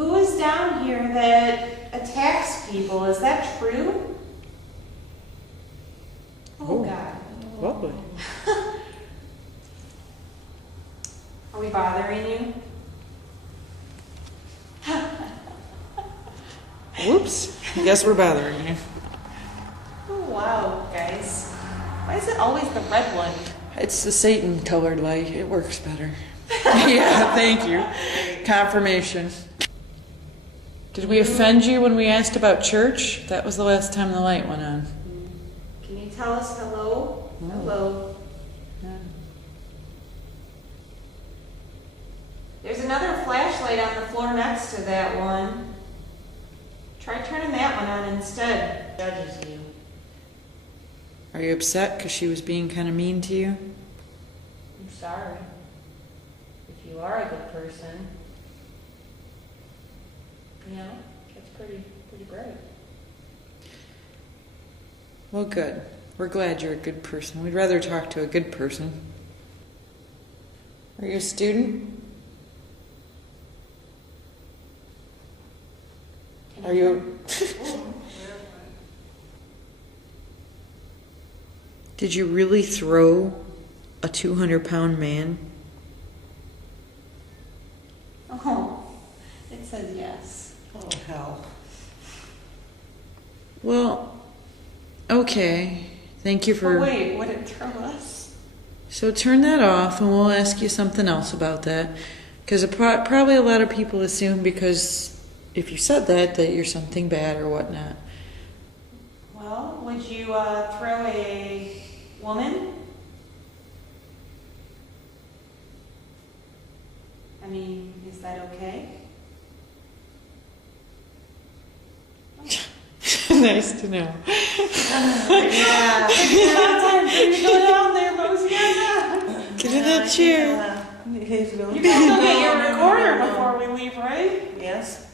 Who is down here that attacks people? Is that true? Oh, God. Lovely. Are we bothering you? Whoops. I guess we're bothering you. Oh, wow, guys. Why is it always the red one? It's the Satan colored light. It works better. Yeah, thank you. Confirmation. Did we offend you when we asked about church? That was the last time the light went on. Can you tell us hello? No. Hello. Yeah. There's another flashlight on the floor next to that one. Try turning that one on instead. Judges you. Are you upset because she was being kind of mean to you? I'm sorry. If you are a good person, you know, that's pretty great. Well, good. We're glad you're a good person. We'd rather talk to a good person. Are you a student? Are you... Did you really throw a 200-pound man? Oh, it says yes. Oh, hell. Well, okay. Thank you for... Oh, wait, would it throw us? So turn that off and we'll ask you something else about that. Because probably a lot of people assume because if you said that you're something bad or whatnot. Well, would you throw a woman? I mean, is that okay? Nice to know. Yeah. Time for you to go down there, Poasttown. Get in that chair. He's going You can still get your recorder before we leave, right? Yes.